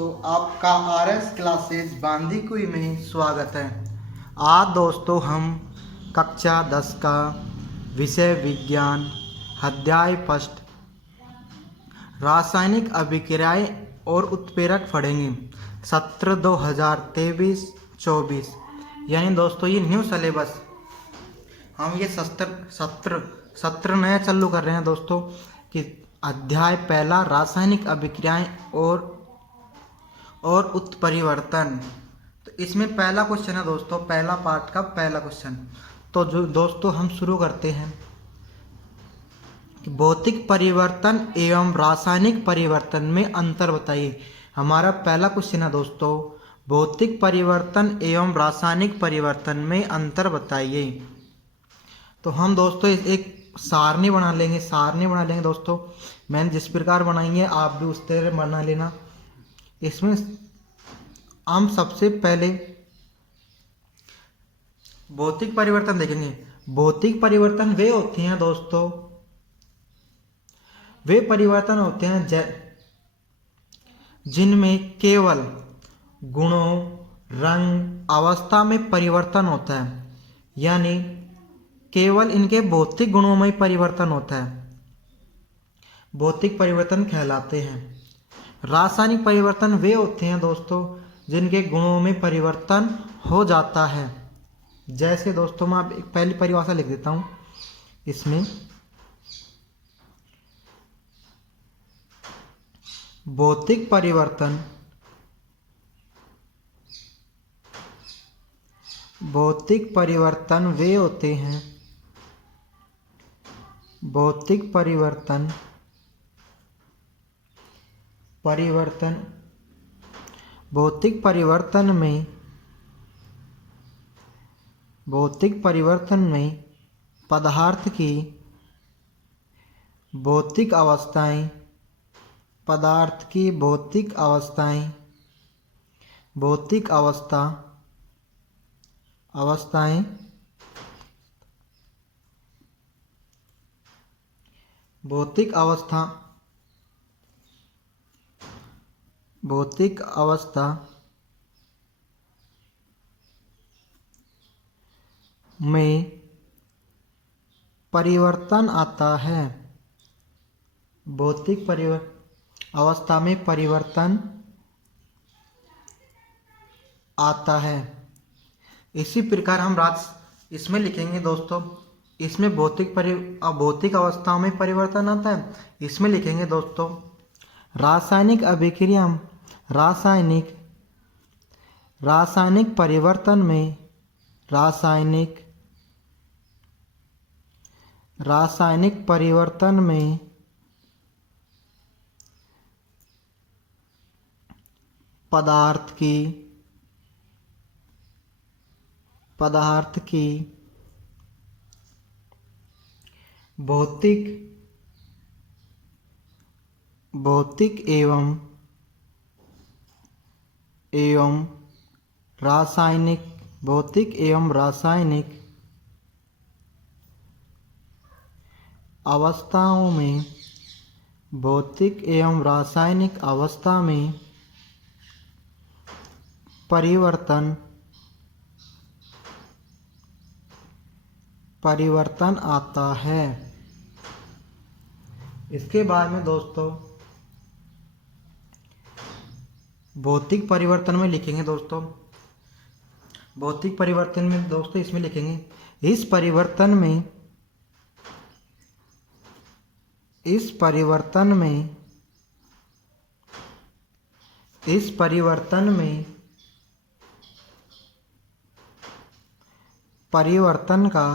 दोस्तों, आपका RS classes Bandikui में स्वागत है। आज दोस्तों हम कक्षा 10 का विषय विज्ञान अध्याय फर्स्ट रासायनिक अभिक्रियाएं और उत्प्रेरक पढ़ेंगे। सत्र 2023-24 यानी दोस्तों ये न्यू सिलेबस हम ये सत्र नया चालू कर रहे हैं दोस्तों कि अध्याय पहला रासायनिक अभिक्रियाएं और उत्परिवर्तन। तो इसमें पहला क्वेश्चन है दोस्तों, पहला पार्ट का पहला क्वेश्चन। तो जो दोस्तों हम शुरू करते हैं कि भौतिक परिवर्तन एवं रासायनिक परिवर्तन में अंतर बताइए। हमारा पहला क्वेश्चन है दोस्तों, भौतिक परिवर्तन एवं रासायनिक परिवर्तन में अंतर बताइए। तो हम दोस्तों एक सारणी बना लेंगे दोस्तों। मैंने जिस प्रकार बनाई है आप भी उस तरह बना लेना। इसमें हम सबसे पहले भौतिक परिवर्तन देखेंगे। भौतिक परिवर्तन वे होते हैं दोस्तों, वे परिवर्तन होते हैं जिनमें केवल गुणों, रंग, अवस्था में परिवर्तन होता है, यानी केवल इनके भौतिक गुणों में परिवर्तन होता है, भौतिक परिवर्तन कहलाते हैं। रासायनिक परिवर्तन वे होते हैं दोस्तों जिनके गुणों में परिवर्तन हो जाता है। जैसे दोस्तों मैं एक पहली परिभाषा लिख देता हूं इसमें। भौतिक परिवर्तन वे होते हैं, भौतिक परिवर्तन में पदार्थ की भौतिक अवस्थाएं, भौतिक अवस्था में परिवर्तन आता है। अवस्था में परिवर्तन आता है। इसी प्रकार हम इसमें लिखेंगे दोस्तों, इसमें भौतिक अवस्थाओं में परिवर्तन आता है। इसमें लिखेंगे दोस्तों रासायनिक अभिक्रिया, रासायनिक परिवर्तन में रासायनिक परिवर्तन में पदार्थ की भौतिक एवं रासायनिक अवस्थाओं में परिवर्तन आता है। इसके बाद में दोस्तों भौतिक परिवर्तन में लिखेंगे दोस्तों, भौतिक परिवर्तन में दोस्तों इसमें लिखेंगे इस परिवर्तन में परिवर्तन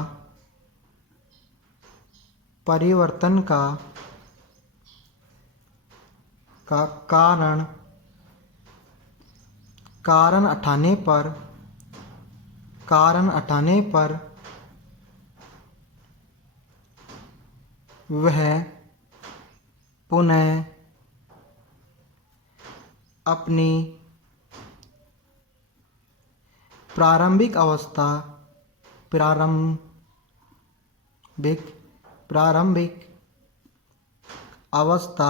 का कारण अठाने पर वह पुनः अपनी प्रारंभिक अवस्था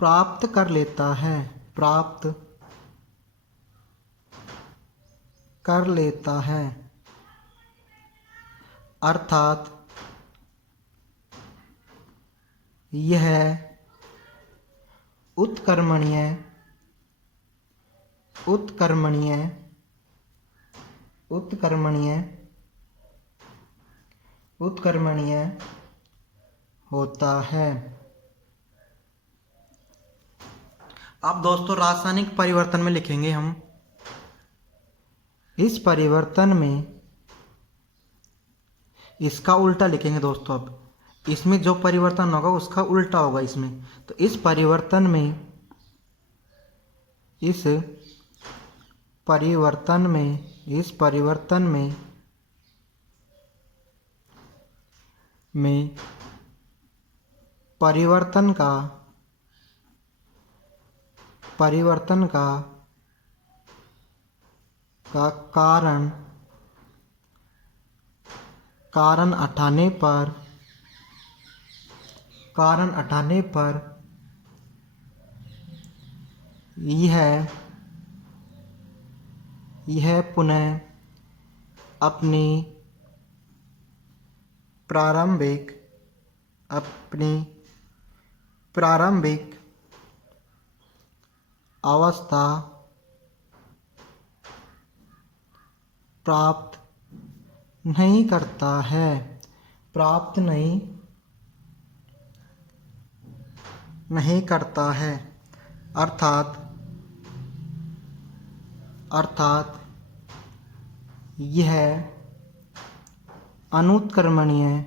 प्राप्त कर लेता है, प्राप्त कर लेता है, अर्थात यह उत्कर्मणीय उत्कर्मणीय उत्कर्मणीय उत्कर्मणीय होता है। अब दोस्तों रासायनिक परिवर्तन में लिखेंगे हम, इस परिवर्तन में इसका उल्टा लिखेंगे दोस्तों। अब इसमें जो परिवर्तन होगा उसका उल्टा होगा इसमें। तो इस परिवर्तन में इस परिवर्तन में परिवर्तन का कारण हटाने पर यह पुनः अपनी प्रारंभिक अवस्था प्राप्त नहीं करता है, प्राप्त नहीं करता है, अर्थात यह अनुत्कर्मणीय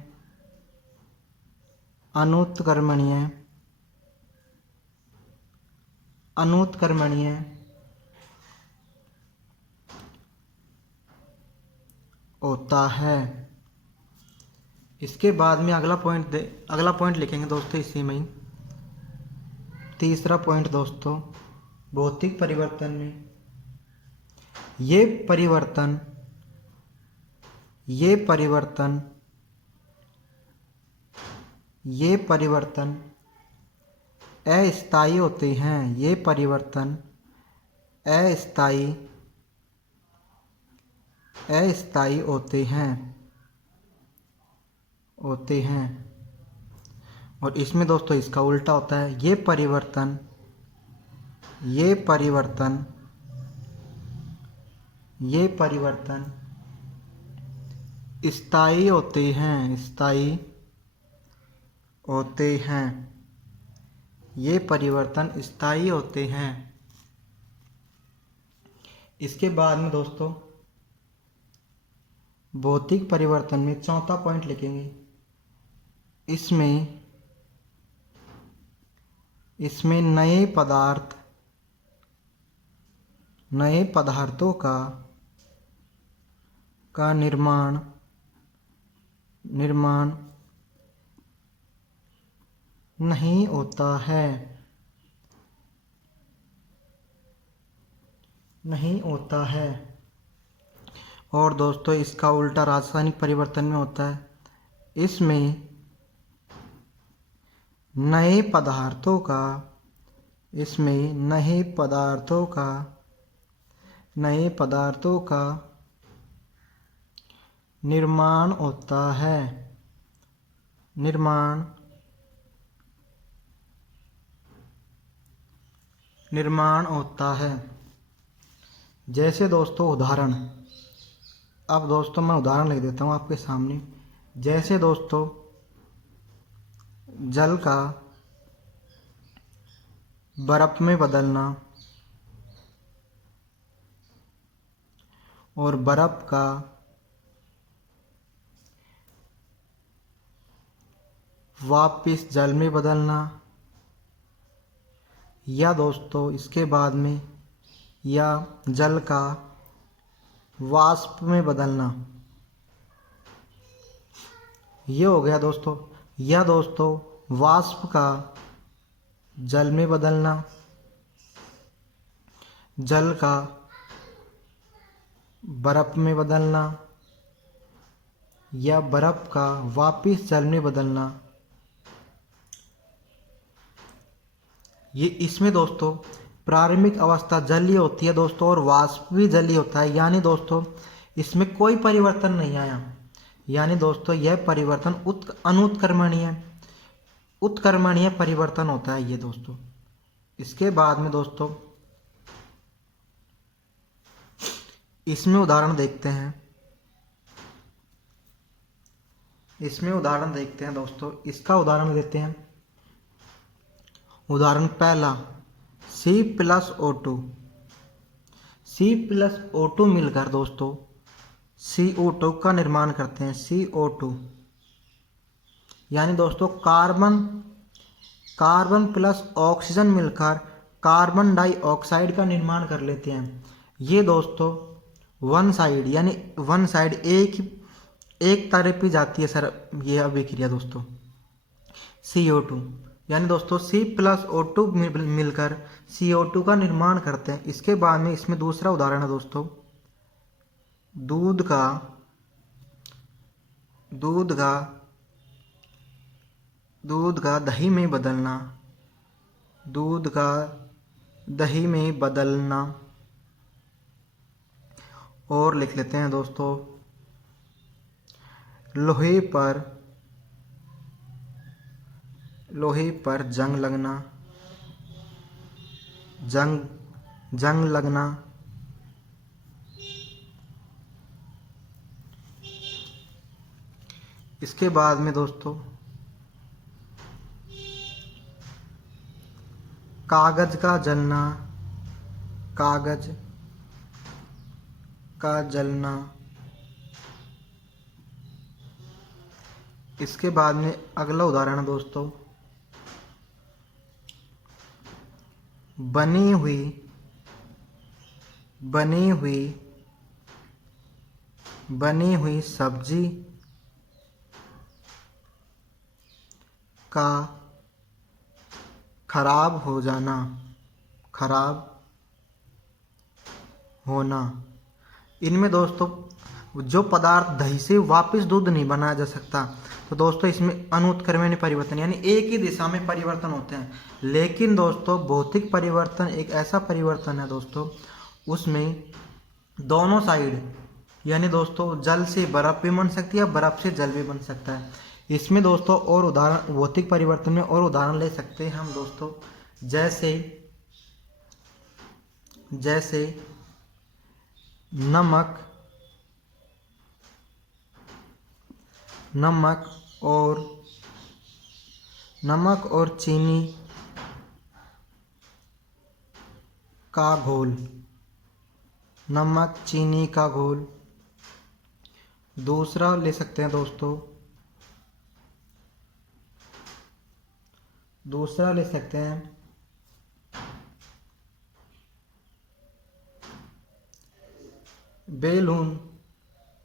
होता है। इसके बाद में अगला पॉइंट लिखेंगे दोस्तों इसी में ही। तीसरा पॉइंट दोस्तों, भौतिक परिवर्तन में ये परिवर्तन अस्थायी होते हैं। ये परिवर्तन अस्थायी होते हैं। और इसमें दोस्तों इसका उल्टा होता है। ये परिवर्तन स्थायी होते हैं। ये परिवर्तन स्थायी होते हैं। इसके बाद में दोस्तों भौतिक परिवर्तन में चौथा पॉइंट लिखेंगे। इसमें नए पदार्थों का निर्माण नहीं होता है। और दोस्तों इसका उल्टा रासायनिक परिवर्तन में होता है। इसमें नए पदार्थों का निर्माण होता है। जैसे दोस्तों उदाहरण, अब दोस्तों मैं उदाहरण लिख देता हूँ आपके सामने। जैसे दोस्तों जल का बर्फ में बदलना और बर्फ का वापिस जल में बदलना, या दोस्तों इसके बाद में या जल का वाष्प में बदलना, ये हो गया दोस्तों। या दोस्तों वाष्प का जल में बदलना, जल का बर्फ में बदलना, या बर्फ का वापिस जल में बदलना, ये इसमें दोस्तों प्रारंभिक अवस्था जलीय होती है दोस्तों और वाष्प भी जलीय होता है, यानी दोस्तों इसमें कोई परिवर्तन नहीं आया। यानी दोस्तों यह परिवर्तन उत्कर्मणीय परिवर्तन होता है ये दोस्तों। इसके बाद में दोस्तों इसमें उदाहरण देखते हैं। दोस्तों इसका उदाहरण देते हैं। उदाहरण पहला C+O2। C+O2 मिलकर दोस्तों CO2 का निर्माण करते हैं, CO2। यानी दोस्तों कार्बन प्लस ऑक्सीजन मिलकर कार्बन डाइऑक्साइड का निर्माण कर लेते हैं। ये दोस्तों वन साइड एक तरफ ही जाती है सर ये अभिक्रिया दोस्तों CO2। यानी दोस्तों C+O2 मिलकर CO2 का निर्माण करते हैं। इसके बाद में इसमें दूसरा उदाहरण है दोस्तों दूध का दही में बदलना। और लिख लेते हैं दोस्तों लोहे पर जंग लगना। इसके बाद में दोस्तों कागज का जलना। इसके बाद में अगला उदाहरण है दोस्तों बनी हुई सब्जी का खराब होना। इनमें दोस्तों जो पदार्थ दही से वापस दूध नहीं बनाया जा सकता, तो दोस्तों इसमें अनुत्क्रमणीय परिवर्तन यानी एक ही दिशा में परिवर्तन होते हैं। लेकिन दोस्तों भौतिक परिवर्तन एक ऐसा परिवर्तन है दोस्तों उसमें दोनों साइड यानी दोस्तों जल से बर्फ भी बन सकती है, बर्फ से जल भी बन सकता है। इसमें दोस्तों और उदाहरण भौतिक परिवर्तन में और उदाहरण ले सकते हैं हम दोस्तों जैसे नमक और चीनी का घोल। दूसरा ले सकते हैं दोस्तों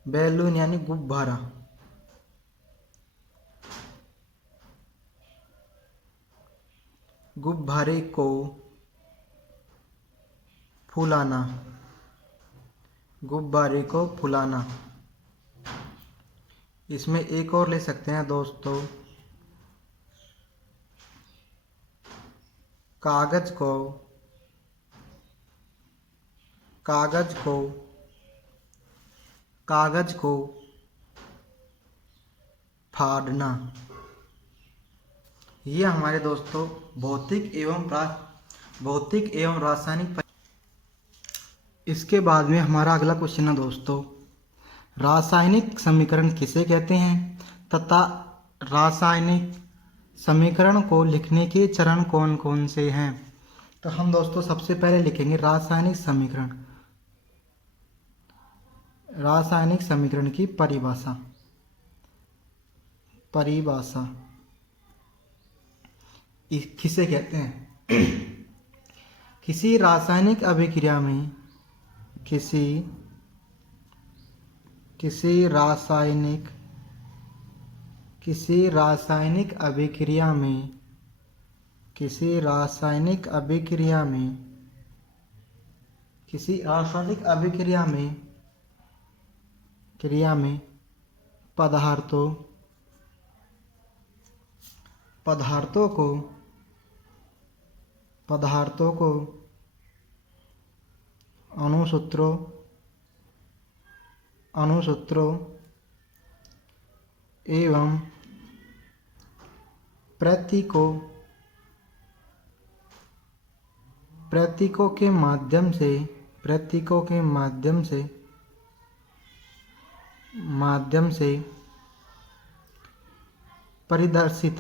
बैलून यानी गुब्बारा। गुब्बारे को फुलाना। इसमें एक और ले सकते हैं दोस्तों कागज को फाड़ना। ये हमारे दोस्तों भौतिक एवं रासायनिक। इसके बाद में हमारा अगला क्वेश्चन है दोस्तों रासायनिक समीकरण किसे कहते हैं तथा रासायनिक समीकरण को लिखने के चरण कौन कौन से हैं। तो हम दोस्तों सबसे पहले लिखेंगे रासायनिक समीकरण की परिभाषा। किसे कहते हैं किसी रासायनिक अभिक्रिया में क्रिया में पदार्थों को पदार्थों को अणुसूत्रों एवं प्रतीकों के माध्यम से प्रदर्शित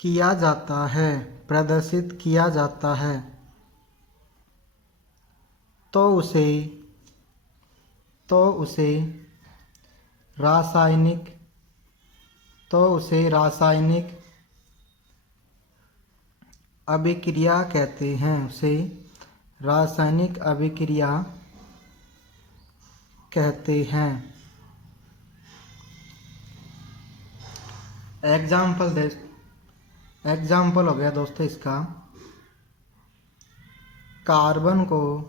किया जाता है तो उसे रासायनिक अभिक्रिया कहते हैं। एग्जाम्पल हो गया दोस्तों इसका, कार्बन को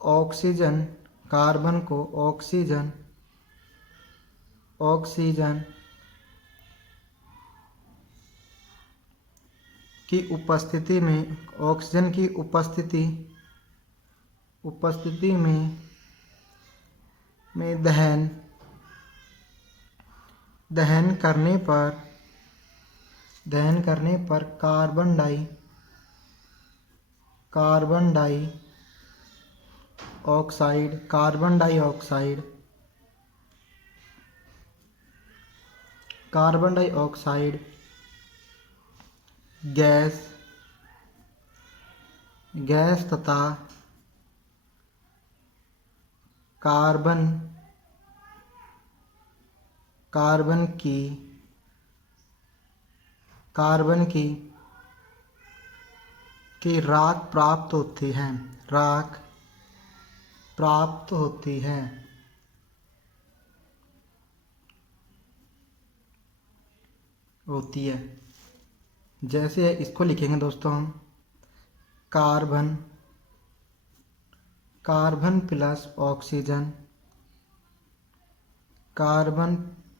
ऑक्सीजन की उपस्थिति में दहन करने पर कार्बन डाइऑक्साइड गैस तथा कार्बन की राख प्राप्त होती है। जैसे इसको लिखेंगे दोस्तों हम, कार्बन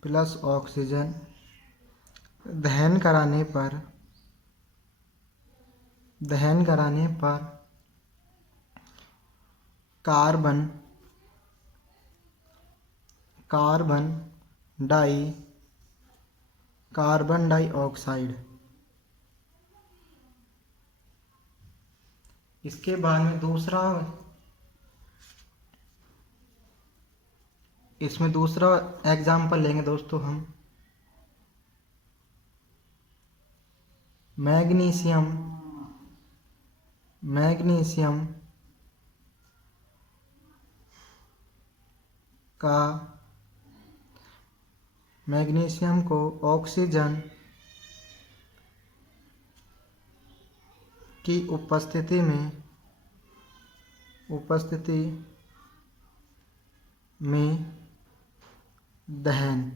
प्लस ऑक्सीजन दहन कराने पर कार्बन डाइऑक्साइड। इसके बाद में दूसरा एग्जाम्पल लेंगे दोस्तों हम, मैग्नीशियम को ऑक्सीजन की उपस्थिति में दहन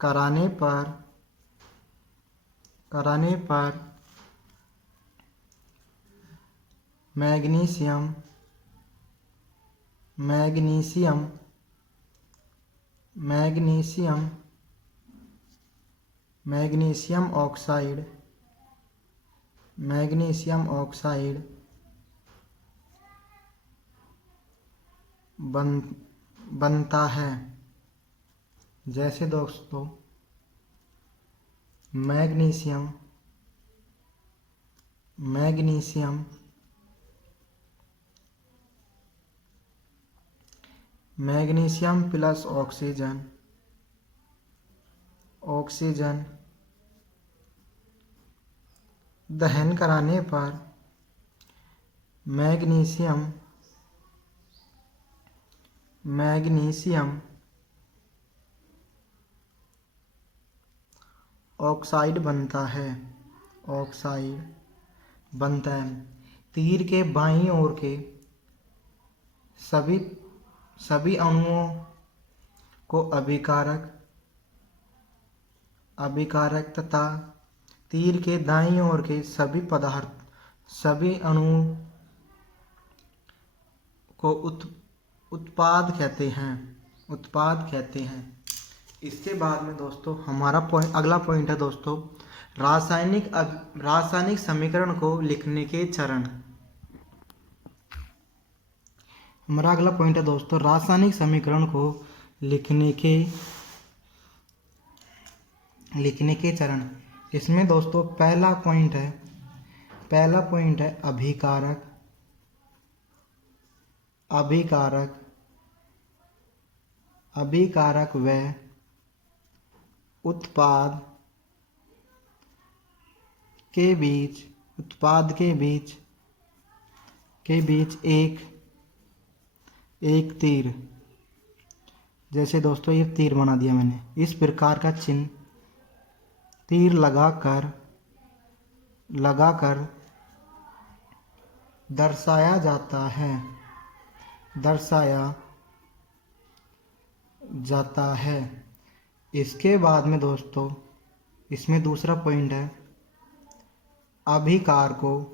कराने पर मैग्नीशियम ऑक्साइड बनता है। जैसे दोस्तों मैग्नीशियम प्लस ऑक्सीजन दहन कराने पर मैग्नीशियम ऑक्साइड बनता है। तीर के बाईं ओर के सभी अणुओं को अभिकारक तथा तीर के दाईं ओर के सभी अणुओं को उत्पाद कहते हैं, उत्पाद कहते हैं। इसके बाद में दोस्तों हमारा अगला पॉइंट है दोस्तों, रासायनिक समीकरण को लिखने के चरण। हमारा अगला पॉइंट है दोस्तों, रासायनिक समीकरण को लिखने के चरण। इसमें दोस्तों पहला पॉइंट है अभिकारक, व उत्पाद के बीच एक तीर। जैसे दोस्तों ये तीर बना दिया मैंने, इस प्रकार का चिन्ह तीर लगाकर दर्शाया जाता है। इसके बाद में दोस्तों इसमें दूसरा पॉइंट है अभिकारकों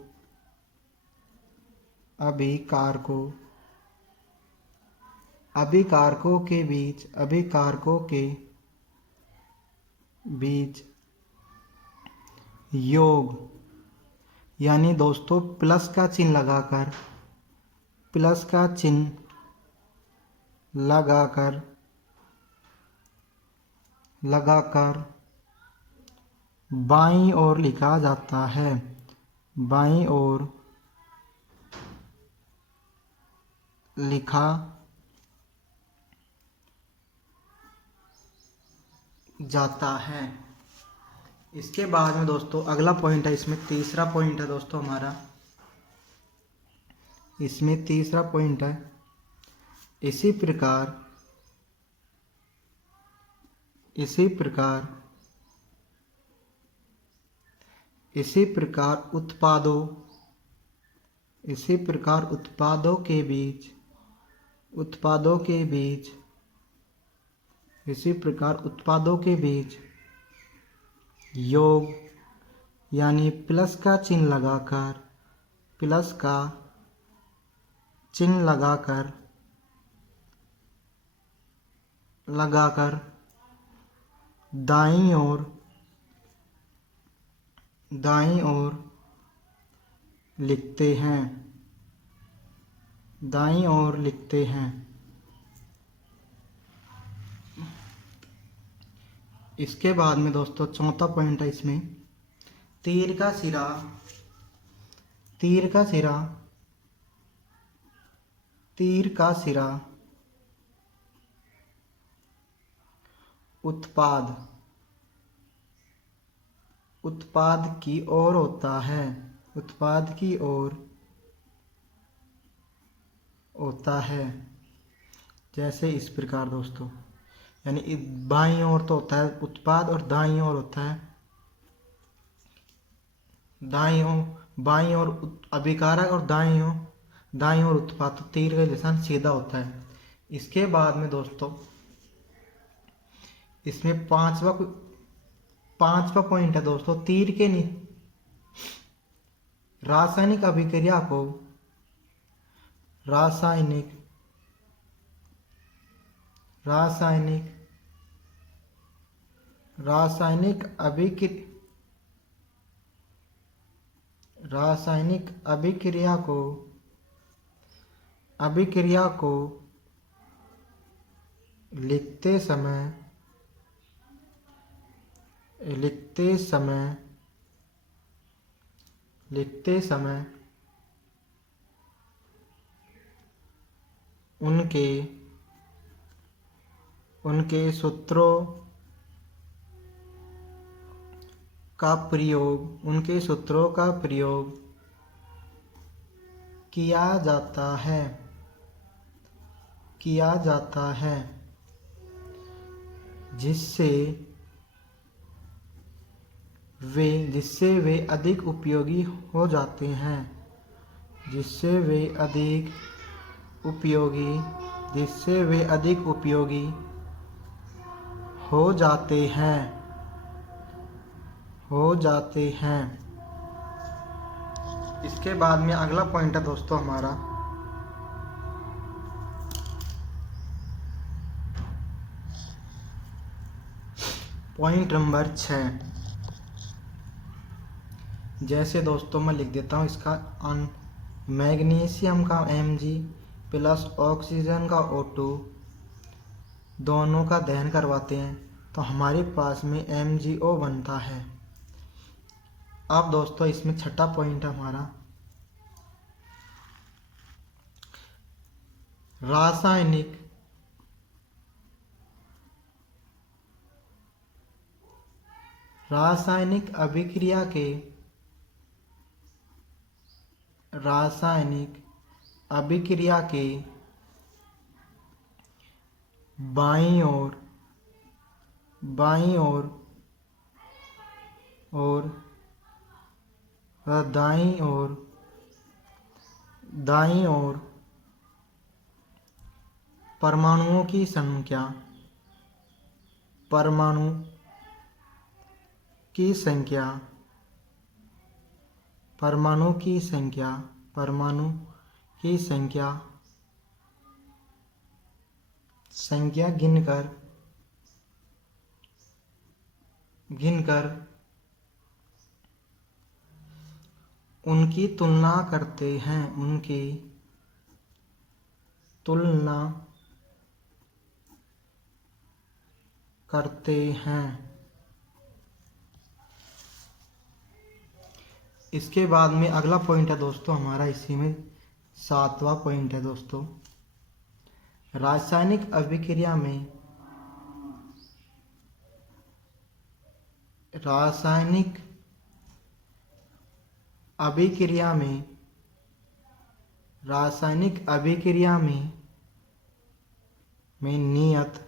के बीच योग, यानी दोस्तों प्लस का चिन्ह लगाकर बाईं ओर लिखा जाता है, बाईं ओर लिखा जाता है। इसके बाद में दोस्तों अगला पॉइंट है, इसमें तीसरा पॉइंट है दोस्तों हमारा, इसमें तीसरा पॉइंट है इसी प्रकार उत्पादों के बीच योग, यानी प्लस का चिन्ह लगाकर दाईं ओर लिखते हैं। इसके बाद में दोस्तों चौथा पॉइंट है, इसमें तीर का सिरा उत्पाद की ओर होता है, जैसे इस प्रकार दोस्तों, यानी बाईं ओर तो होता है उत्पाद और दाईं ओर होता है, बाईं ओर अभिकारक और दाईं ओर उत्पाद, तो तीर का निशान सीधा होता है। इसके बाद में दोस्तों इसमें पांचवा पॉइंट है दोस्तों, तीर के रासायनिक अभिक्रिया को रासायनिक अभिक्रिया को लिखते समय उनके सूत्रों का प्रयोग किया जाता है, जिससे वे अधिक उपयोगी हो जाते हैं, जिससे वे अधिक उपयोगी हो जाते हैं। इसके बाद में अगला पॉइंट है दोस्तों हमारा पॉइंट नंबर 6, जैसे दोस्तों मैं लिख देता हूँ इसका मैग्नीशियम का Mg प्लस ऑक्सीजन का O2 दोनों का दहन करवाते हैं तो हमारे पास में MgO बनता है। अब दोस्तों इसमें छठा पॉइंट है हमारा रासायनिक अभिक्रिया के बाईं ओर और दाईं ओर परमाणुओं की संख्या गिनकर उनकी तुलना करते हैं। इसके बाद में अगला पॉइंट है दोस्तों हमारा, इसी में 7वां पॉइंट है दोस्तों, रासायनिक अभिक्रिया में नियत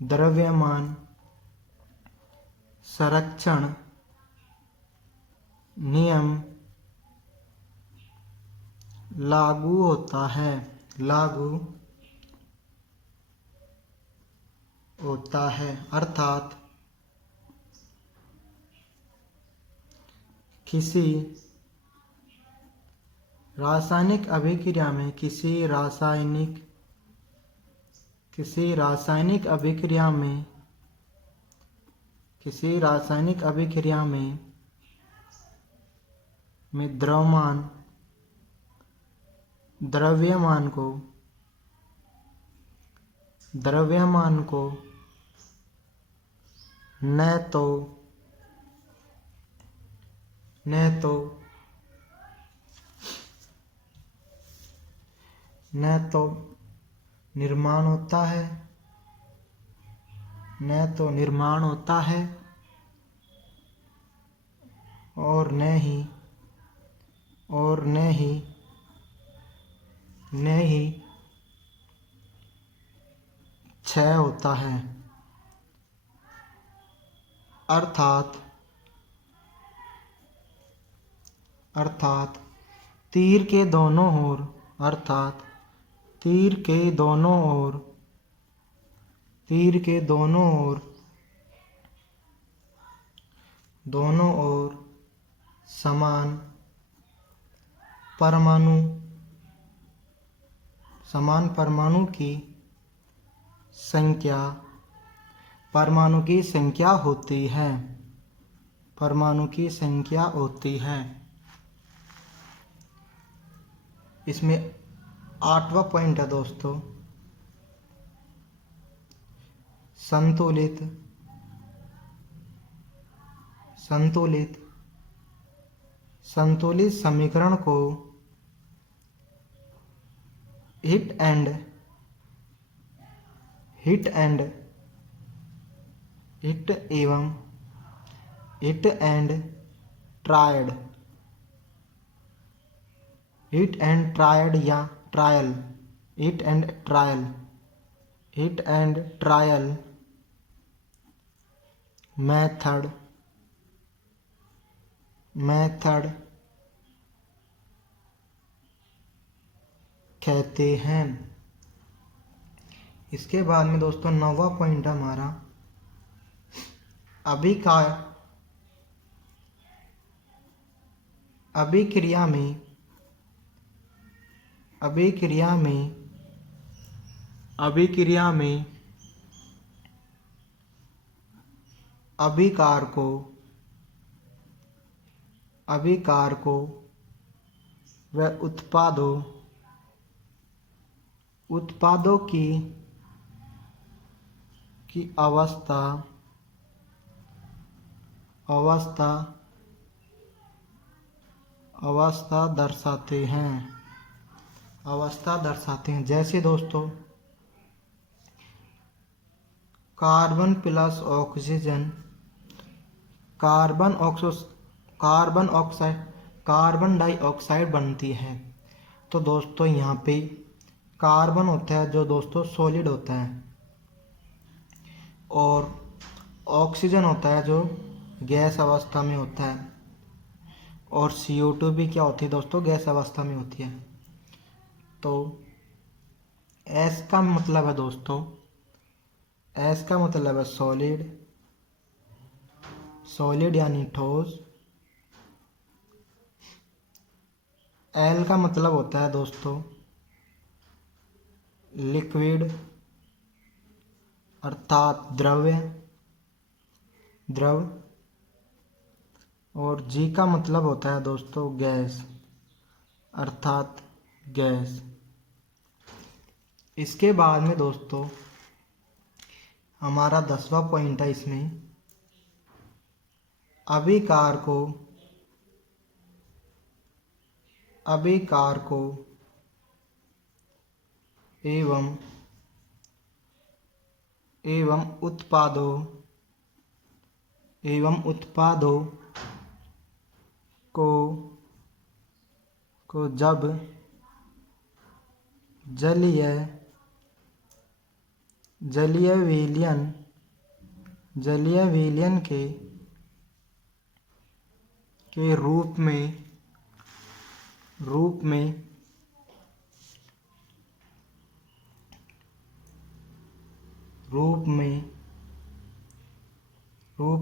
द्रव्यमान संरक्षण नियम लागू होता है अर्थात किसी रासायनिक अभिक्रिया में द्रव्यमान को न तो निर्माण होता है और न ही क्षय होता है अर्थात तीर के दोनों ओर समान परमाणु की संख्या होती है। इसमें 8वां पॉइंट है दोस्तों, संतुलित समीकरण को हिट एंड ट्रायल मेथड कहते हैं। इसके बाद में दोस्तों 9वां पॉइंट है हमारा अभिक्रिया में अभिक्रिया में अभिकारकों व उत्पादों की अवस्था दर्शाते हैं। जैसे दोस्तों carbon plus oxygen carbon dioxide बनती है। तो दोस्तों यहाँ पे कार्बन होता है जो दोस्तों सॉलिड होता है, और ऑक्सीजन होता है जो गैस अवस्था में होता है, और CO2 भी क्या होती है दोस्तों, गैस अवस्था में होती है। तो S का मतलब है दोस्तों, S का मतलब है सॉलिड यानी ठोस। L का मतलब होता है दोस्तों लिक्विड अर्थात द्रव, और G का मतलब होता है दोस्तों गैस अर्थात गैस। इसके बाद में दोस्तों हमारा 10वां पॉइंट है इसमें, अभिकारकों एवं उत्पादों को जब जलीय विलयन के रूप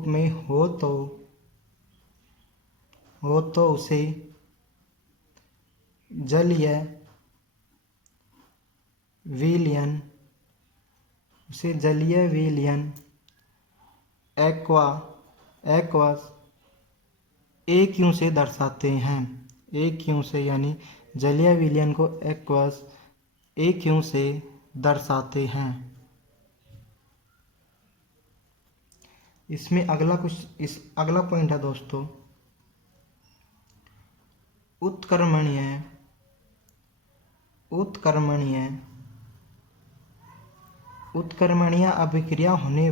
में हो तो उसे जलीय विलयन एक्वस AQ से दर्शाते हैं। AQ से यानी जलीय विलयन को एक्वस AQ से दर्शाते हैं। इसमें अगला पॉइंट है दोस्तों उत्क्रमणीय अभिक्रिया होने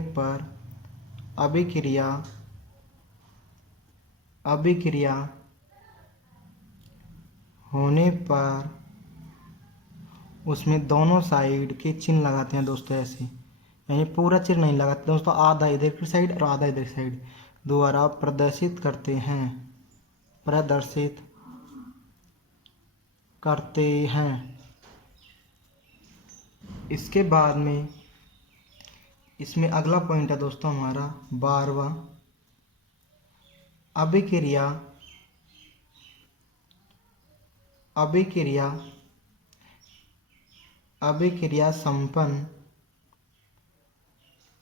पर उसमें दोनों साइड के चिन्ह लगाते हैं दोस्तों, ऐसे यानी पूरा चिन्ह नहीं लगाते दोस्तों, आधा इधर की साइड और आधा इधर की साइड द्वारा प्रदर्शित करते हैं। इसके बाद में इसमें अगला पॉइंट है दोस्तों हमारा 12वां, अभिक्रिया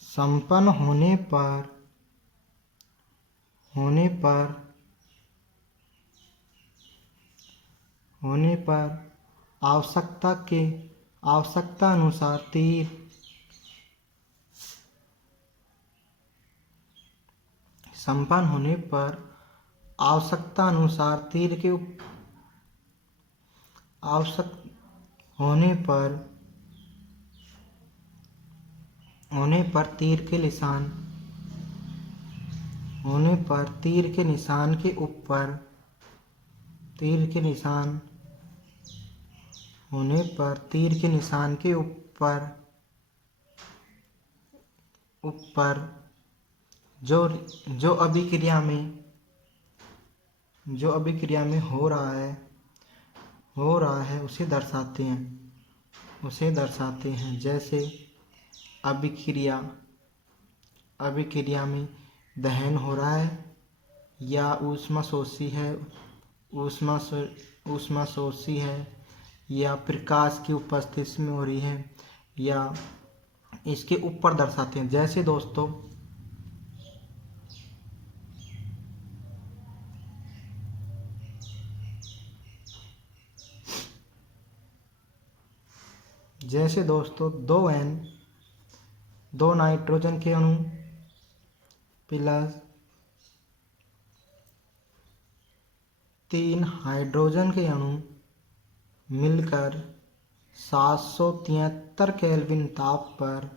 संपन्न होने पर आवश्यकता अनुसार तीर संपन्न होने पर आवश्यकता अनुसार तीर के होने पर तीर के निशान के ऊपर जो अभिक्रिया में हो रहा है उसे दर्शाते हैं। जैसे अभिक्रिया में दहन हो रहा है या ऊष्मा शोषी है या प्रकाश की उपस्थिति में हो रही है या इसके ऊपर दर्शाते हैं। जैसे दोस्तों दो नाइट्रोजन के अणु प्लस 3 हाइड्रोजन के अणु मिलकर 773 केल्विन ताप पर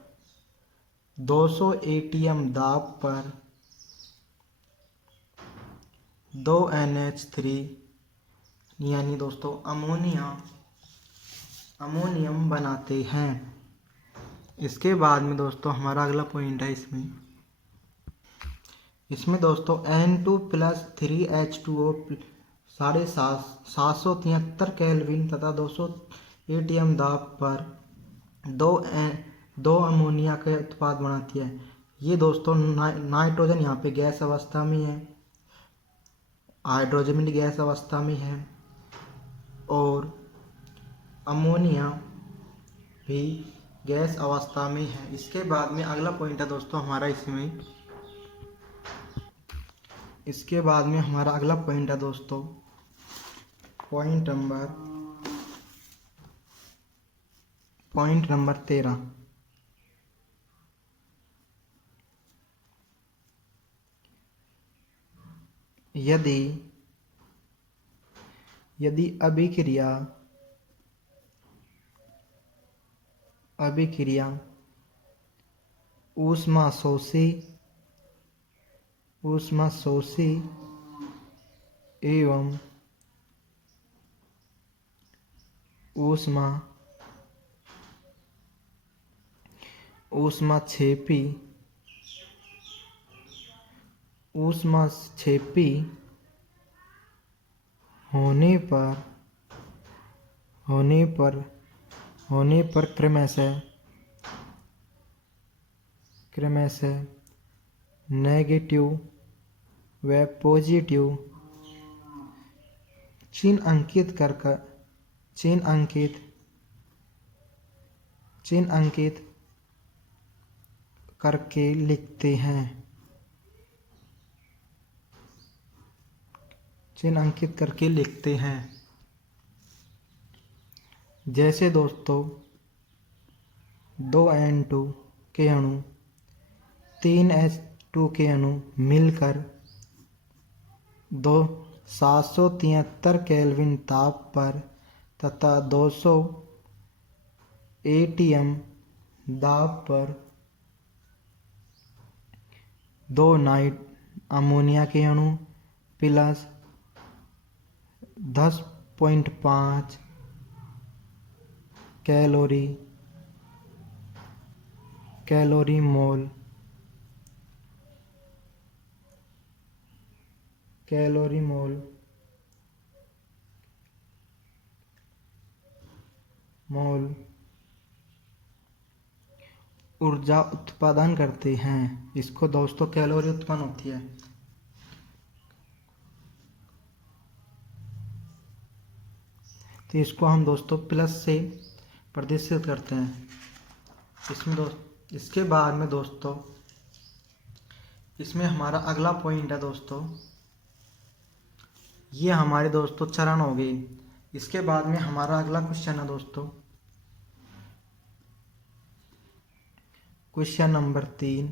200 एटीएम दाब पर 2 NH3 यानी दोस्तों अमोनियम बनाते हैं। इसके बाद में दोस्तों हमारा अगला पॉइंट है इसमें दोस्तों N2 प्लस 3H2O 773 केल्विन तथा 200 एटीएम दाब पर दो अमोनिया के उत्पाद बनाती है। ये दोस्तों नाइट्रोजन यहाँ पे गैस अवस्था में है, हाइड्रोजन भी गैस अवस्था में है और अमोनिया भी गैस अवस्था में है। इसके बाद में अगला पॉइंट है दोस्तों हमारा इसके बाद में हमारा अगला पॉइंट है दोस्तों पॉइंट नंबर 13। यदि अभिक्रिया ऊष्मा शोषी एवं ऊष्मा क्षेपी होने पर क्रमशः नेगेटिव व पॉजिटिव चिन्ह अंकित करके लिखते हैं। जैसे दोस्तों 2 N2 के अणु 3 H2 के अणु मिलकर 773 केल्विन ताप पर तथा 200 एटीएम दाब पर 2 अमोनिया के अणु प्लस 10.5 कैलोरी मोल ऊर्जा उत्पादन करते हैं। इसको दोस्तों कैलोरी उत्पन्न होती है। तो इसको हम दोस्तों प्लस से प्रदर्शित करते हैं। इसके बाद में दोस्तों इसमें हमारा अगला पॉइंट है दोस्तों, ये हमारे दोस्तों चरण हो गए। इसके बाद में हमारा अगला क्वेश्चन है दोस्तों क्वेश्चन नंबर 3।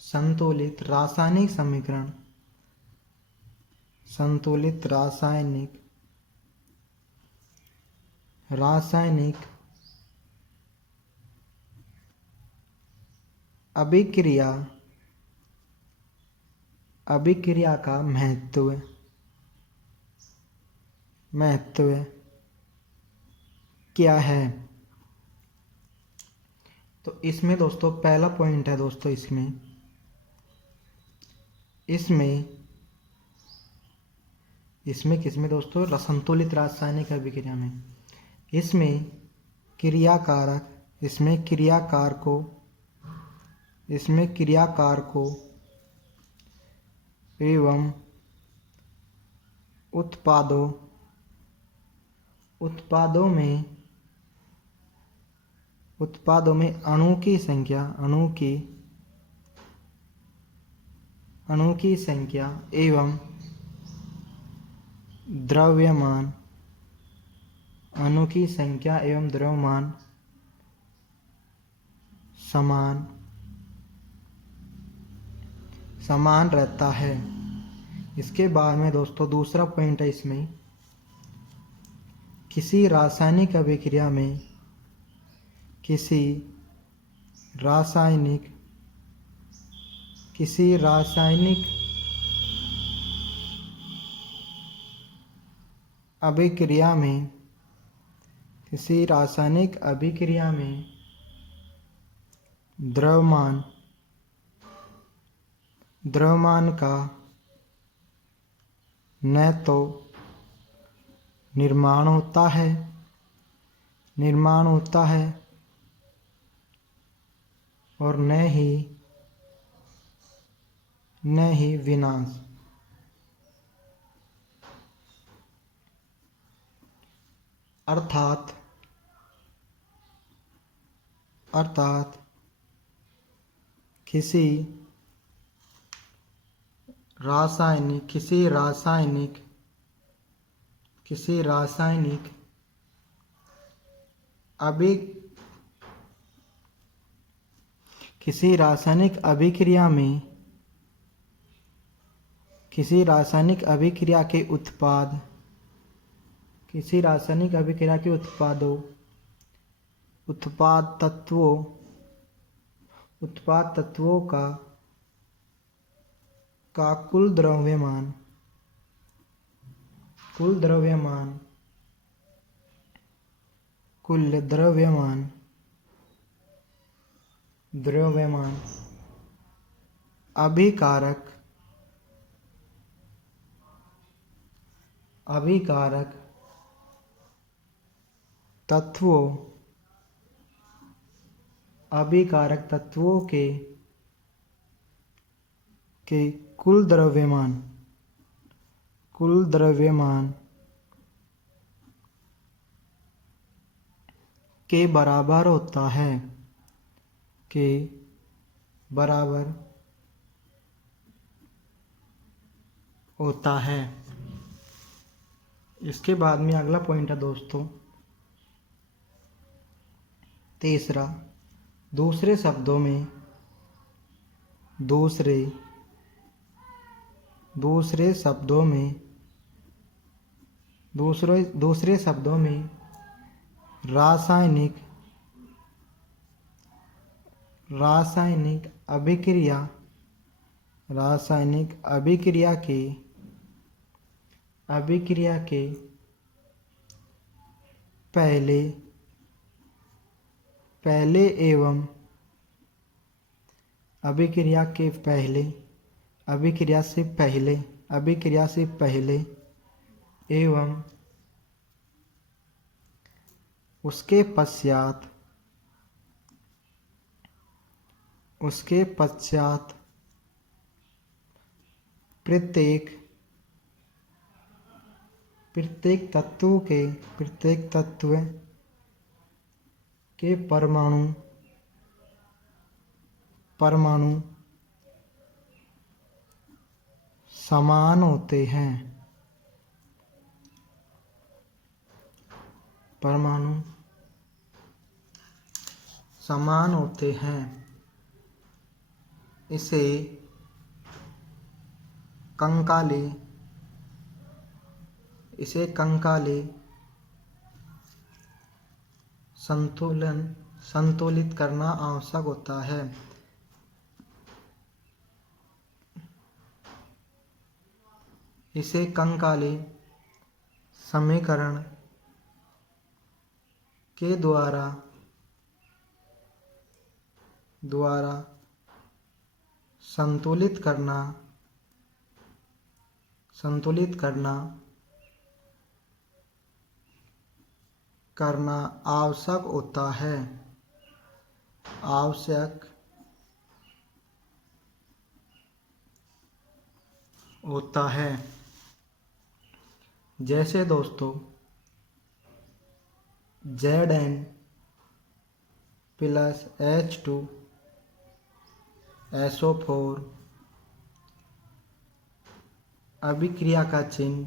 संतुलित रासायनिक समीकरण रासायनिक अभिक्रिया का महत्व क्या है। तो इसमें दोस्तों पहला पॉइंट है दोस्तों इसमें किसमें दोस्तों संतुलित रासायनिक अभिक्रिया में इसमें क्रियाकार को एवं उत्पादों में अणु की संख्या एवं द्रव्यमान समान रहता है। इसके बाद में दोस्तों दूसरा पॉइंट है इसमें, किसी रासायनिक अभिक्रिया में द्रव्यमान का न तो निर्माण होता है और न ही विनाश। अर्थात किसी रासायनिक अभिक्रिया के उत्पाद तत्वों का कुल द्रव्यमान अभिकारक तत्वों के कुल द्रव्यमान के बराबर होता है। इसके बाद में अगला पॉइंट है दोस्तों तीसरा, दूसरे शब्दों में रासायनिक अभिक्रिया के पहले एवं अभिक्रिया से पहले एवं उसके पश्चात प्रत्येक तत्व के परमाणु समान होते हैं। इसे कंकाली संतुलित करना आवश्यक होता है। इसे कंकाली समीकरण के द्वारा संतुलित करना आवश्यक होता है। जैसे दोस्तों Zn प्लस H2SO4 अभिक्रिया का चिन्ह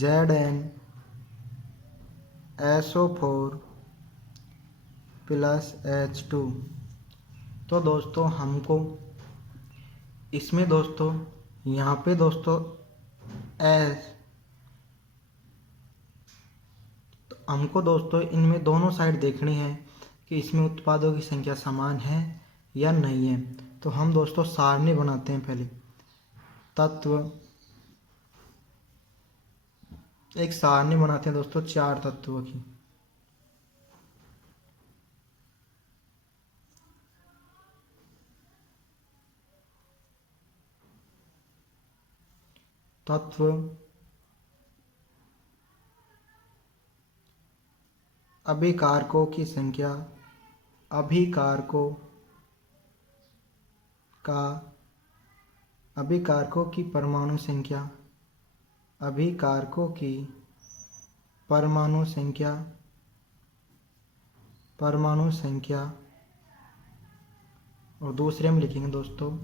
ZnSO4 प्लस H2। तो दोस्तों हमको इसमें दोस्तों यहाँ पे दोस्तों एस, तो हमको दोस्तों इनमें दोनों साइड देखनी है कि इसमें उत्पादों की संख्या समान है या नहीं है। तो हम दोस्तों सारणी बनाते हैं। पहले तत्व, एक सारणी बनाते हैं दोस्तों 4 तत्वों की। तत्व अभिकारकों की संख्या, अभिकारकों की परमाणु संख्या, परमाणु संख्या। और दूसरे हम लिखेंगे दोस्तों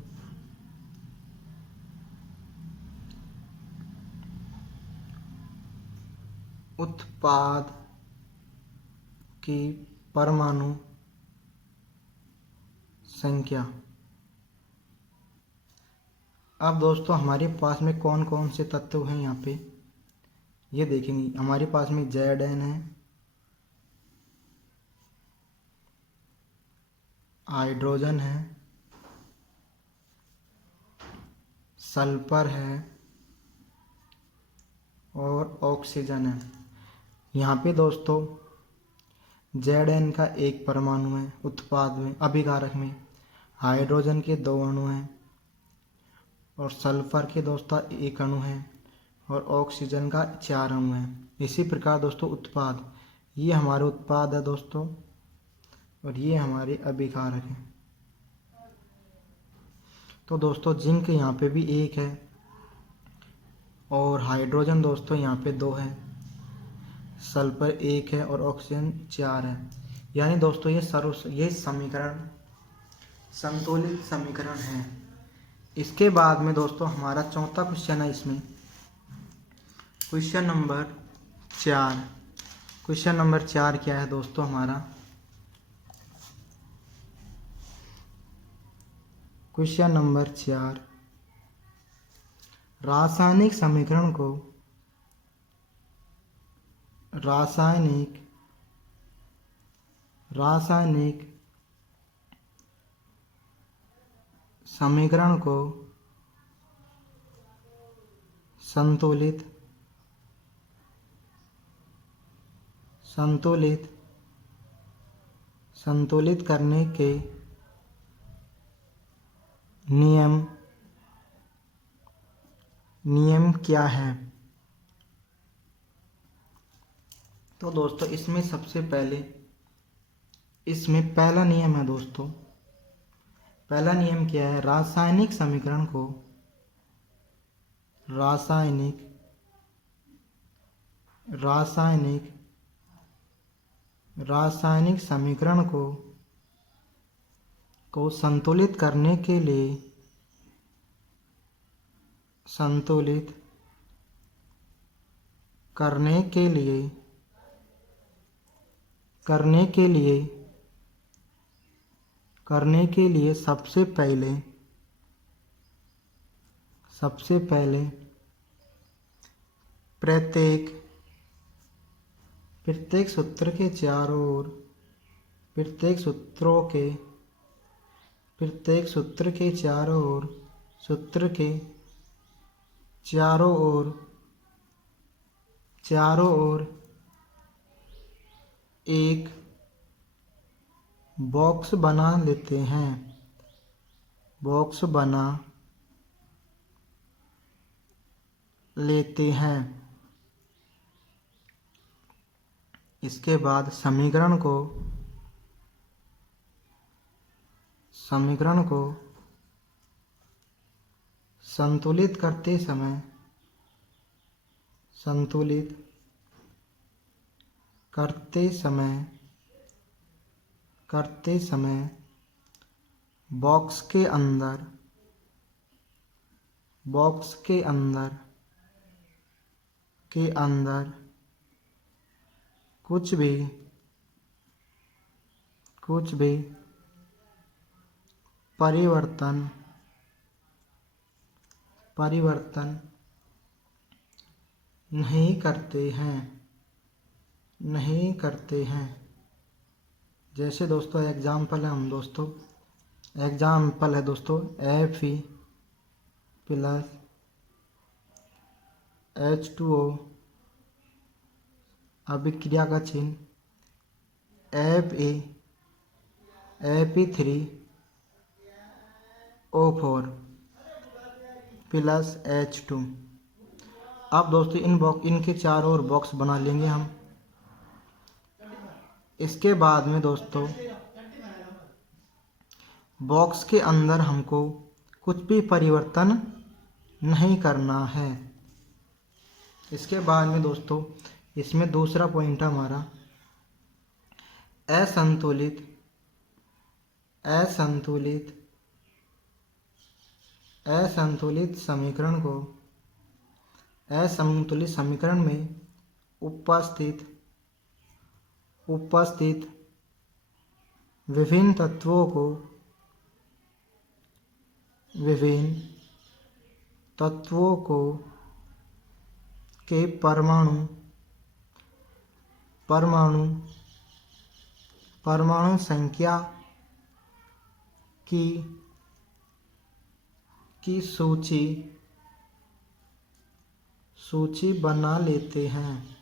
उत्पाद की परमाणु संख्या। अब दोस्तों हमारे पास में कौन कौन से तत्व हैं यहाँ पे ये देखेंगे। हमारे पास में Zn है, हाइड्रोजन है, सल्फर है और ऑक्सीजन है। यहाँ पे दोस्तों Zn का एक परमाणु है उत्पाद में, अभिकारक में, हाइड्रोजन के 2 अणु हैं और सल्फर के दोस्तों 1 अणु है और ऑक्सीजन का 4 अणु है। इसी प्रकार दोस्तों उत्पाद, ये हमारे उत्पाद है दोस्तों और ये हमारे अभिकारक हैं। तो दोस्तों जिंक यहाँ पे भी 1 है और हाइड्रोजन दोस्तों यहाँ पे 2 है, सल्फर 1 है और ऑक्सीजन 4 है। यानी दोस्तों ये समीकरण संतुलित समीकरण है। इसके बाद में दोस्तों हमारा चौथा क्वेश्चन है। इसमें क्वेश्चन नंबर 4 क्या है दोस्तों हमारा? क्वेश्चन नंबर 4, रासायनिक समीकरण को रासायनिक समीकरण को संतुलित करने के नियम क्या है? तो दोस्तों इसमें सबसे पहले इसमें पहला नियम है दोस्तों। पहला नियम क्या है? रासायनिक समीकरण को रासायनिक समीकरण को संतुलित करने के लिए सबसे पहले प्रत्येक सूत्र के चारों ओर प्रत्येक सूत्र के चारों ओर एक बॉक्स बना लेते हैं। इसके बाद समीकरण को संतुलित करते समय संतुलित करते समय बॉक्स के अंदर कुछ भी परिवर्तन नहीं करते हैं। जैसे दोस्तों एग्जाम्पल है दोस्तों Fe प्लस H2O अभिक्रिया का चिन्ह Fe3O4 प्लस H2। अब दोस्तों इनके चारों ओर बॉक्स बना लेंगे हम। इसके बाद में दोस्तों बॉक्स के अंदर हमको कुछ भी परिवर्तन नहीं करना है। इसके बाद में दोस्तों इसमें दूसरा पॉइंट है हमारा असंतुलित समीकरण में उपस्थित विभिन्न तत्वों को के परमाणु संख्या की सूची बना लेते हैं।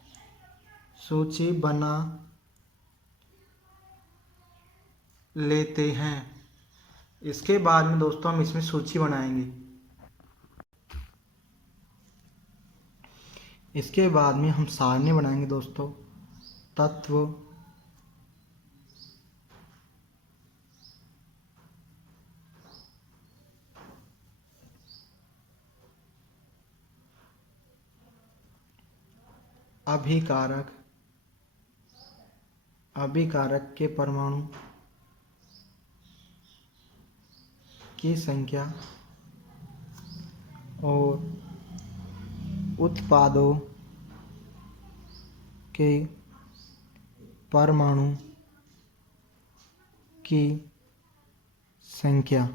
इसके बाद में दोस्तों हम इसमें सूची बनाएंगे। इसके बाद में हम सारणी बनाएंगे दोस्तों। तत्व अभिकारक के परमाणु की संख्या और उत्पादों के परमाणु की संख्या।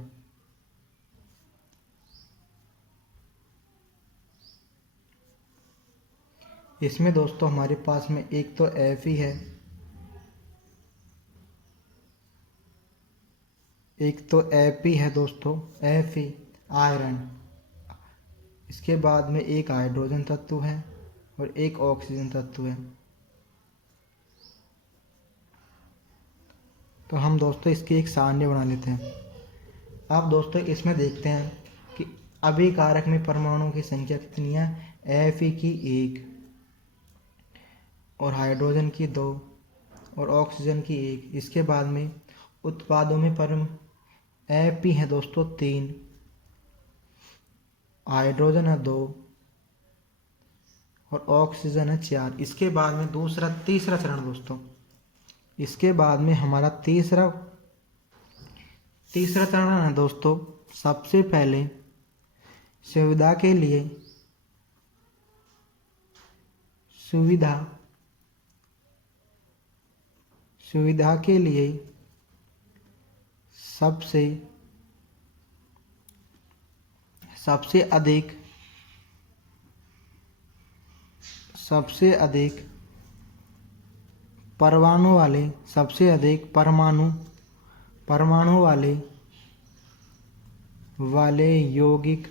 इसमें दोस्तों हमारे पास में एक तो Fe है, दोस्तों Fe आयरन। इसके बाद में एक हाइड्रोजन तत्व है और एक ऑक्सीजन तत्व है। तो हम दोस्तों इसकी एक सारणी बना लेते हैं। अब दोस्तों इसमें देखते हैं कि अभिकारक में परमाणुओं की संख्या कितनी है। Fe की 1 और हाइड्रोजन की 2 और ऑक्सीजन की 1। इसके बाद में उत्पादों में Fe है दोस्तों 3, हाइड्रोजन है 2 और ऑक्सीजन है 4। इसके बाद में तीसरा चरण दोस्तों। इसके बाद में हमारा तीसरा चरण है दोस्तों। सबसे पहले सुविधा के लिए सबसे अधिक परमाणु वाले यौगिक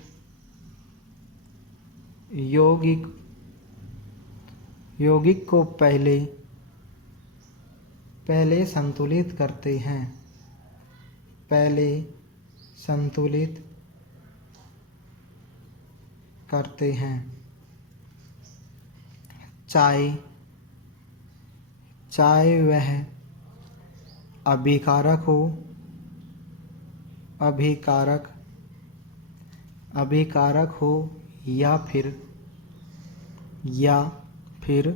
को पहले संतुलित करते हैं। चाहे वह अभिकारक हो या फिर या फिर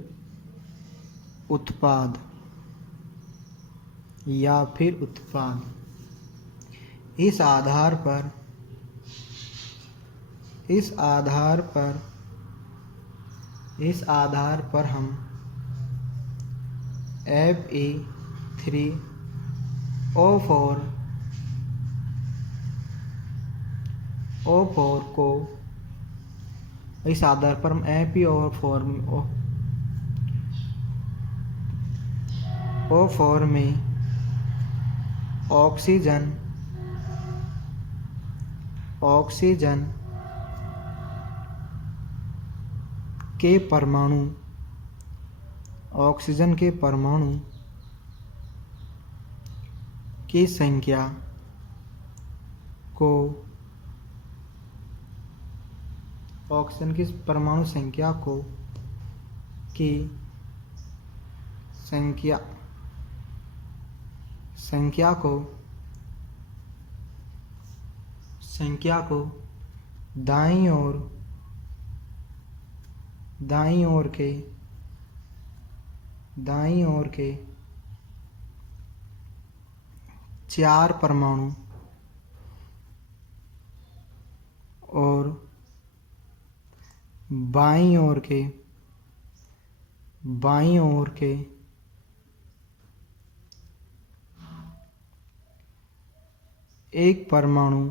उत्पाद, या फिर उत्पाद। इस आधार पर हम Fe3O4 को, इस आधार पर हम Fe3O4 में ऑक्सीजन के परमाणु की संख्या को, ऑक्सीजन की परमाणु संख्या को दाईं ओर के 4 परमाणु और बाईं ओर के 1 परमाणु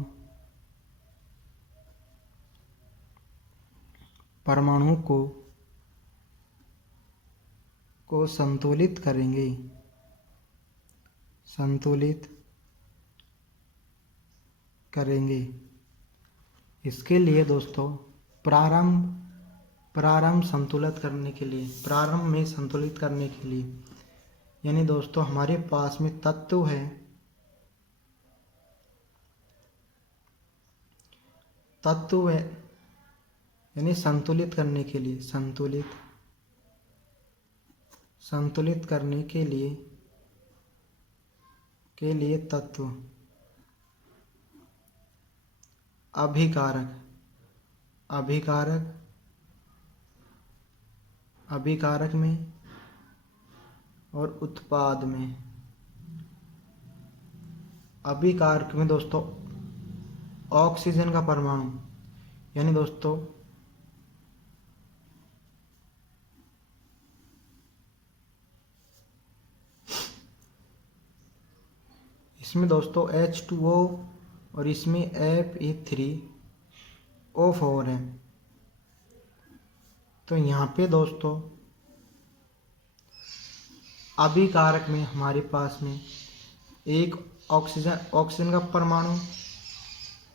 को संतुलित करेंगे। इसके लिए दोस्तों प्रारंभ में संतुलित करने के लिए, यानी दोस्तों हमारे पास में तत्व है, यानी संतुलित करने के लिए तत्व अभिकारक में और उत्पाद में। अभिकारक में दोस्तों ऑक्सीजन का परमाणु, यानी दोस्तों इसमें दोस्तों H2O और इसमें Fe3O4 है। तो यहाँ पे दोस्तों अभिकारक में हमारे पास में एक ऑक्सीजन का परमाणु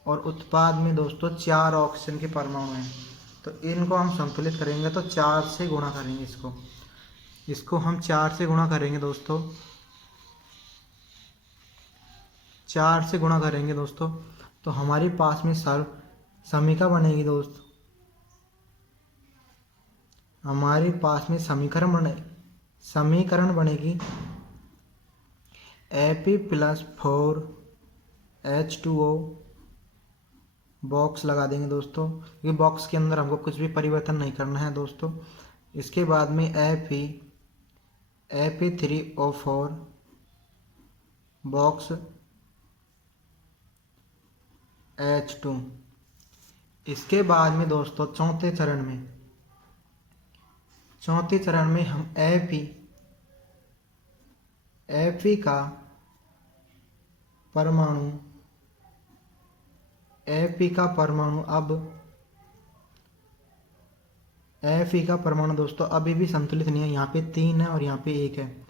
और उत्पाद में दोस्तों 4 ऑक्सीजन के परमाणु हैं। तो इनको हम संतुलित करेंगे तो 4 से गुणा करेंगे, इसको हम 4 से गुणा करेंगे दोस्तों, 4 से गुणा करेंगे दोस्तों, तो हमारे पास में समीकरण बनेगी दोस्तों, हमारे पास में समीकरण बनेगी Fe+4H2O। बॉक्स लगा देंगे दोस्तों, ये बॉक्स के अंदर हमको कुछ भी परिवर्तन नहीं करना है दोस्तों। इसके बाद में Fe3O4 बॉक्स H2। इसके बाद में दोस्तों चौथे चरण में हम Fe का परमाणु दोस्तों अभी भी संतुलित नहीं है, यहाँ पे 3 है और यहाँ पे 1 है।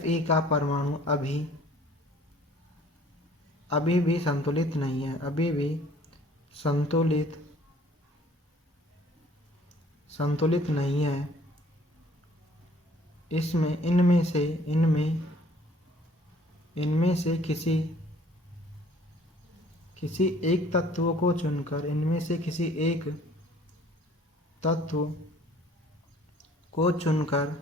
Fe का परमाणु अभी भी संतुलित नहीं है, अभी भी संतुलित नहीं है। इसमें इनमें से किसी एक तत्व को चुनकर, इनमें से किसी एक तत्व को चुनकर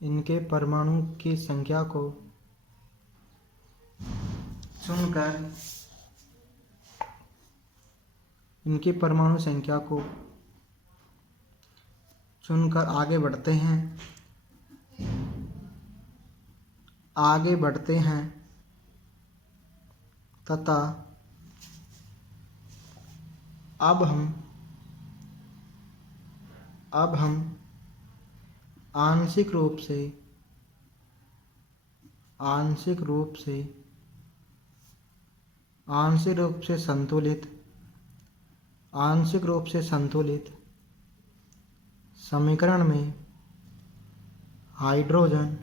इनके परमाणु की संख्या को चुनकर आगे बढ़ते हैं तथा अब हम आंशिक रूप से संतुलित समीकरण में हाइड्रोजन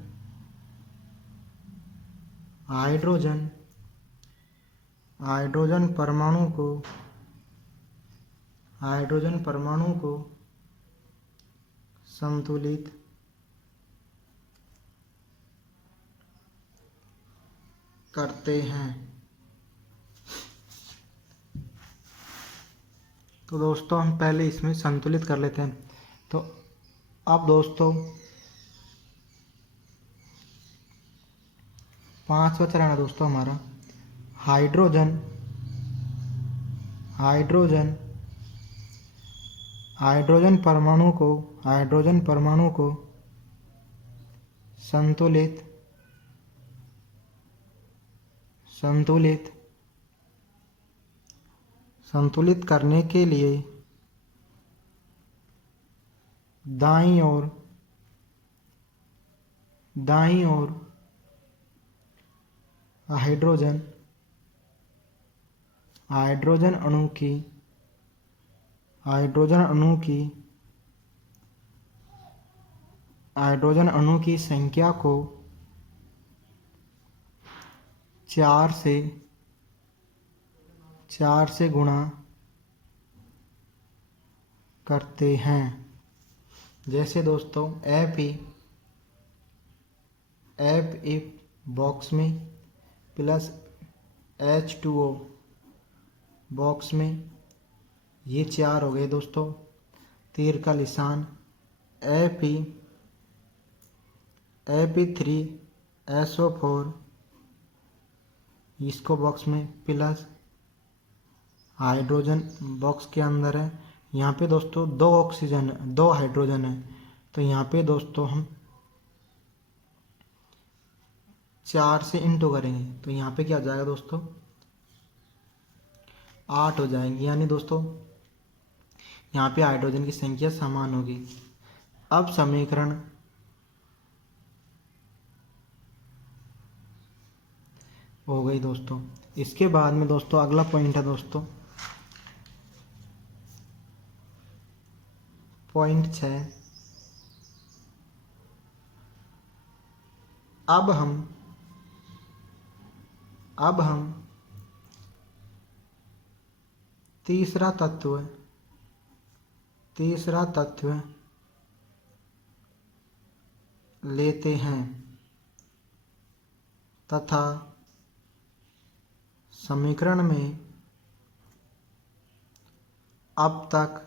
परमाणु को संतुलित करते हैं। तो दोस्तों हम पहले इसमें संतुलित कर लेते हैं। तो अब दोस्तों 5वां चरण है दोस्तों हमारा हाइड्रोजन परमाणु को संतुलित करने के लिए दाईं ओर हाइड्रोजन अणु की संख्या को 4 से गुणा करते हैं। जैसे दोस्तों Fe बॉक्स में प्लस H2O बॉक्स में, ये 4 हो गए दोस्तों। तीर का निशान Fe3SO4 इसको बॉक्स में प्लस हाइड्रोजन बॉक्स के अंदर है। यहाँ पे दोस्तों 2 हाइड्रोजन है, तो यहाँ पे दोस्तों हम 4 से इंटू करेंगे तो यहाँ पे क्या हो जाएगा दोस्तों 8 हो जाएंगे। यानी दोस्तों यहाँ पे हाइड्रोजन की संख्या समान होगी। अब समीकरण हो गई दोस्तों। इसके बाद में दोस्तों अगला पॉइंट है दोस्तों पॉइंट 6। अब हम तीसरा तत्व लेते हैं तथा समीकरण में अब तक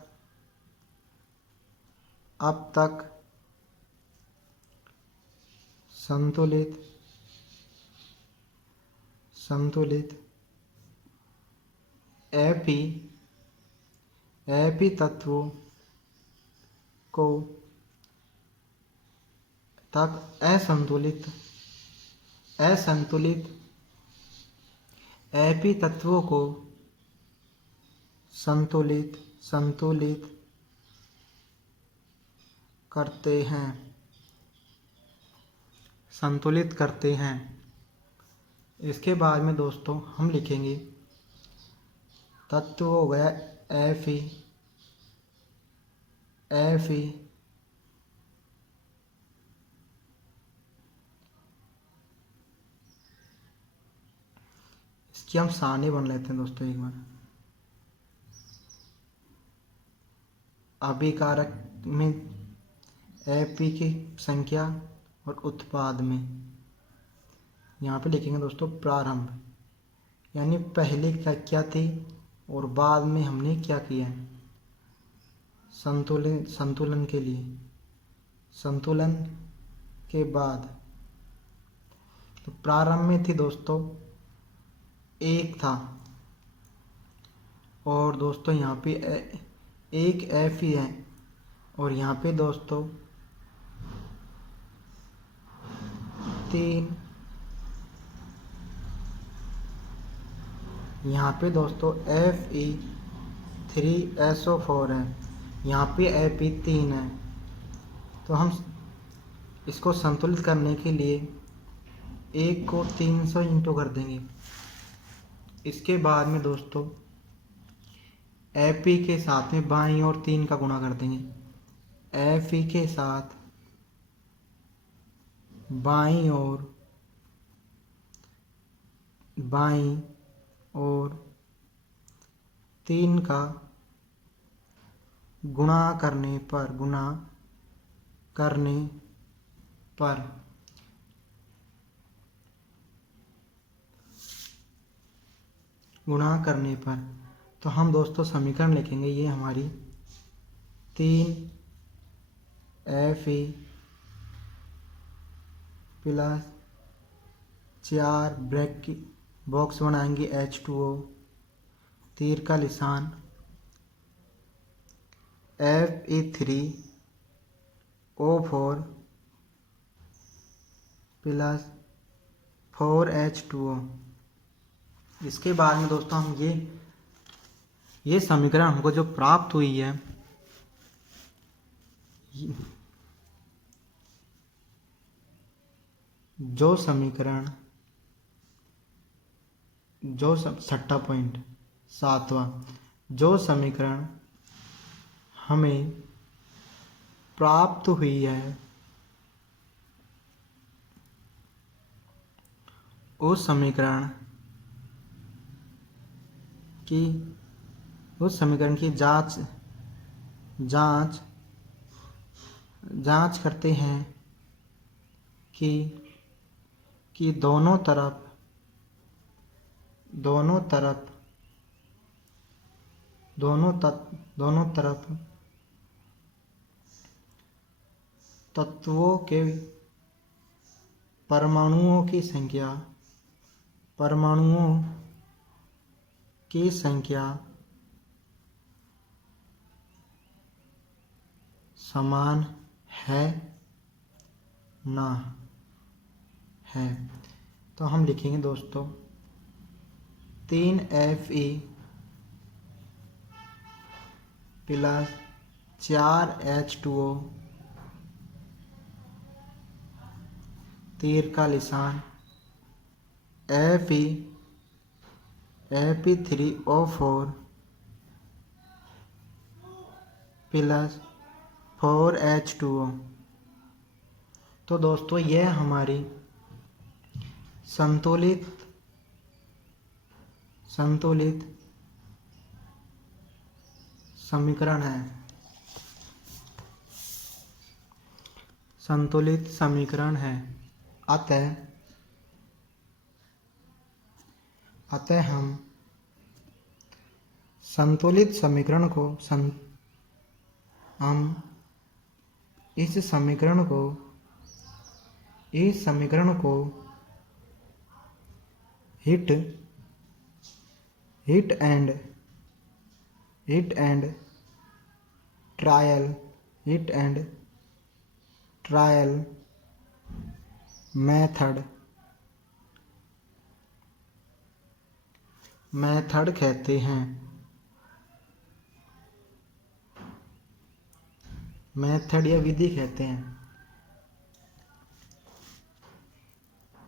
संतुलित एपी तत्वों को तक असंतुलित एपी तत्वों को संतुलित करते हैं। इसके बाद में दोस्तों हम लिखेंगे तत्व हो गया Fe इसकी हम सारणी बन लेते हैं दोस्तों एक बार। अभिकारक में एपी की संख्या और उत्पाद में। यहाँ पे लिखेंगे दोस्तों प्रारंभ, यानी पहले क्या क्या थी और बाद में हमने क्या किया है। संतुलन के लिए, संतुलन के बाद तो प्रारंभ में थी दोस्तों एक था, और दोस्तों यहाँ पे एक एफ ही है, और यहाँ पे दोस्तों 3, यहाँ पे दोस्तों Fe3SO4 है, यहाँ पे Fe3 है। तो हम इसको संतुलित करने के लिए 1 को 300 इंटू कर देंगे। इसके बाद में दोस्तों Fe के साथ में बाईं और 3 का गुणा कर देंगे। Fe के साथ बाईं और 3 का गुणा करने पर तो हम दोस्तों समीकरण लिखेंगे। ये हमारी 3Fe प्लस 4 ब्रैकेट बॉक्स बनाएंगे H2O, तीर का निशान Fe3O4 प्लस 4H2O। इसके बाद में दोस्तों हम ये समीकरण हमको जो प्राप्त हुई है, जो समीकरण जो 6.7वां जो समीकरण हमें प्राप्त हुई है, उस समीकरण की जांच करते हैं कि दोनों तरफ तत्वों के परमाणुओं की संख्या समान है ना है। तो हम लिखेंगे दोस्तों 3Fe प्लस 4H2O, तीर का निशान Fe3O4 प्लस 4H2O। तो दोस्तों यह हमारी संतुलित समीकरण है। संतुलित समीकरण है। अतः हम संतुलित समीकरण को इस समीकरण को हिट एंड ट्रायल मेथड कहते हैं। मेथड या विधि कहते हैं।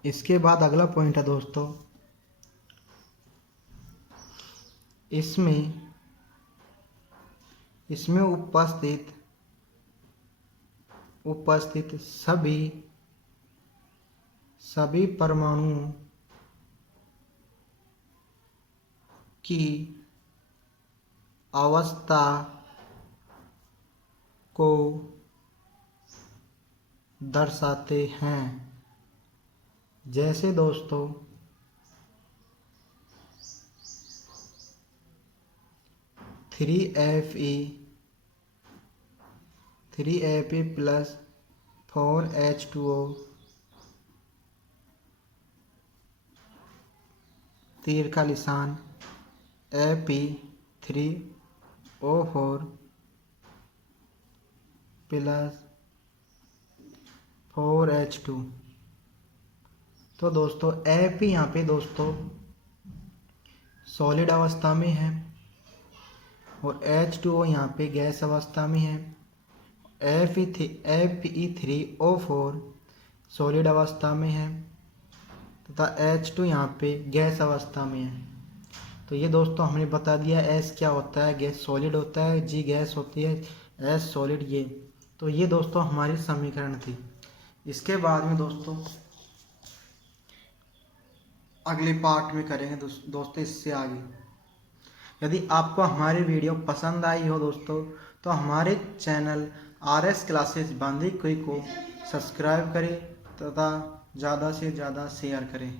इसके बाद अगला पॉइंट है दोस्तों, इसमें उपस्थित सभी परमाणुओं की अवस्था को दर्शाते हैं। जैसे दोस्तों 3Fe प्लस 4H2O तीर का निशान Fe3O4 प्लस 4H2। तो दोस्तों Fe यहाँ पे दोस्तों सॉलिड अवस्था में है और H2O यहाँ पे गैस अवस्था में है। Fe3O4 सॉलिड अवस्था में है तथा H2 यहाँ पे गैस अवस्था में है। तो ये दोस्तों हमने बता दिया S क्या होता है, गैस सॉलिड होता है, G गैस होती है, S सॉलिड। ये तो ये दोस्तों हमारी समीकरण थी। इसके बाद में दोस्तों अगले पार्ट में करेंगे दोस्तों इससे आगे। यदि आपको हमारी वीडियो पसंद आई हो दोस्तों तो हमारे चैनल RS क्लासेज बांदीकुई को सब्सक्राइब करें तथा ज़्यादा से ज़्यादा शेयर करें।